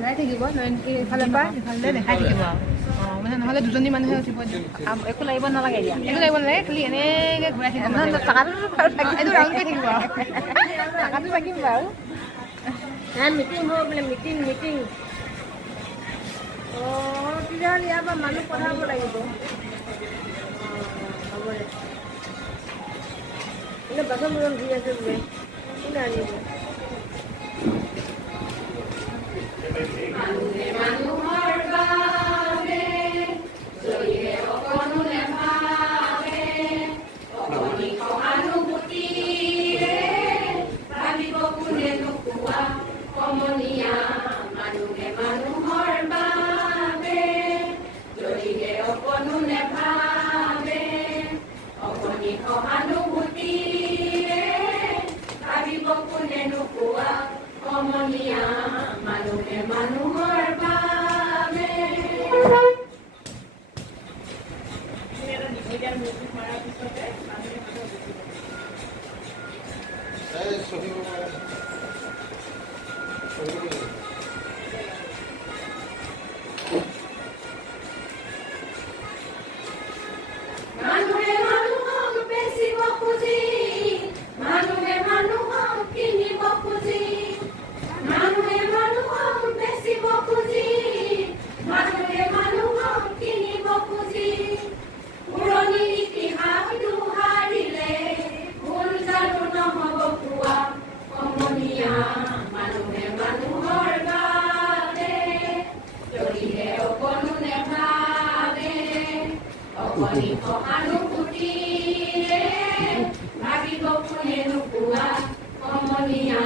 ঘূৰাই থাকিব ইফালে পৰা ইফালে দেখাই থাকিব আৰু মানে নহ'লে দুজনী মানুহে উঠিব একো লাগিব নালাগে এতিয়া একো লাগিব নালাগে খালি এনেকৈ ঘূৰাই থাকিব এইটো ৰাউণ্ড কৰি থাকিব আৰু টকাটো থাকিম বাৰু মিটিং হ'ব বোলে মিটিং তেতিয়াহ'লে ইয়াৰ পৰা মানুহ পঠাব লাগিব হ'ব দে এতিয়া বাচন বৰ্তন ধুই আছে বোলে কোনে আনিব মানুহৰ বাবে জয়িৰে অকণো নেভাবে অকণি সহানুভূতিৰে ভাবিব কোনে নোকোৱা কমনীয়া মানুহে মানুহৰ বাবে জয়িৰে অকণো নেভাবে অকণি সহানুভূতিৰে ভাবিব কোনে নোকোৱা কমনীয়া মানুহে মানুহৰ বাবে মানুহে মানুহক বেচিব খুজি মানুহে মানুহক কিনিব খুজি মানুহে মানুহক বেচিব খুজি মানুহে মানুহক কিনিব খুজি পুৰণি ইতিহাস দোহাৰিলে ভুল জানো নহ'ব কোৱা কমনীয়া মানুহে মানুহৰ বাবে যদিহে অকণো নেভাবে অকণি সহানুভূতিৰে ভাবিব কোনে নোকোৱা কমনীয়া